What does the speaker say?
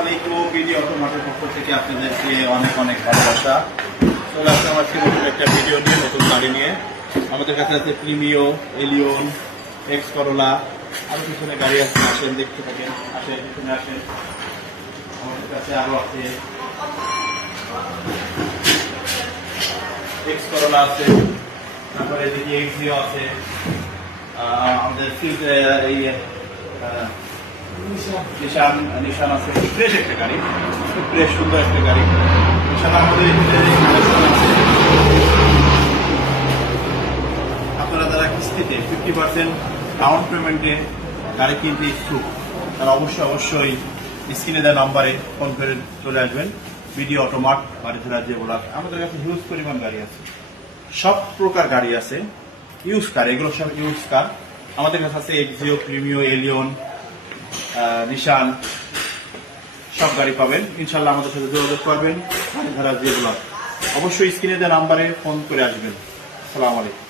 আলাইকুম। ভিডিও অটোমাটের পক্ষ থেকে আপনাদেরকে অনেক অনেক ভালোবাসা। চলে আসলাম আজকে নতুন একটা ভিডিও নিয়ে, নতুন গাড়ি নিয়ে। আমাদের কাছে আছে প্রিমিও, এলিয়ন, এক্স করোলা, আরো পিছনে গাড়ি আছে। আসেন, দেখতে থাকেন, আসেন, পিছনে আসেন। আমাদের কাছে আরো আছে এক্স করোলা আছে, তারপরে এদিকে এক্সিও আছে। আমাদের এই নিশান আছে। ফ্রেশ একটা গাড়ি, খুব ফ্রেশ সুন্দর একটা গাড়ি। এছাড়া আমাদের আপনারা যারা কিস্তিতে 50% ডাউন পেমেন্টে গাড়ি কিনতে ইচ্ছুক, তারা অবশ্যই স্ক্রিনে দেওয়া নাম্বারে ফোন করে চলে আসবেন। ভিডিও অটোমাট বাড়িধারা যে বলা, আমাদের কাছে হিউজ পরিমাণ গাড়ি আছে, সব প্রকার গাড়ি আছে। ইউজ কার, এগুলো সব ইউজ কার। আমাদের কাছে আছে এক্সিও, প্রিমিও, এলিয়ন, নিশান, সব গাড়ি পাবেন। ইনশাল্লাহ আমাদের সাথে যোগাযোগ করবেন। বাড়িধারা যে বলা, অবশ্যই স্ক্রিনে দেওয়া নাম্বারে ফোন করে আসবেন। আসসালামু আলাইকুম।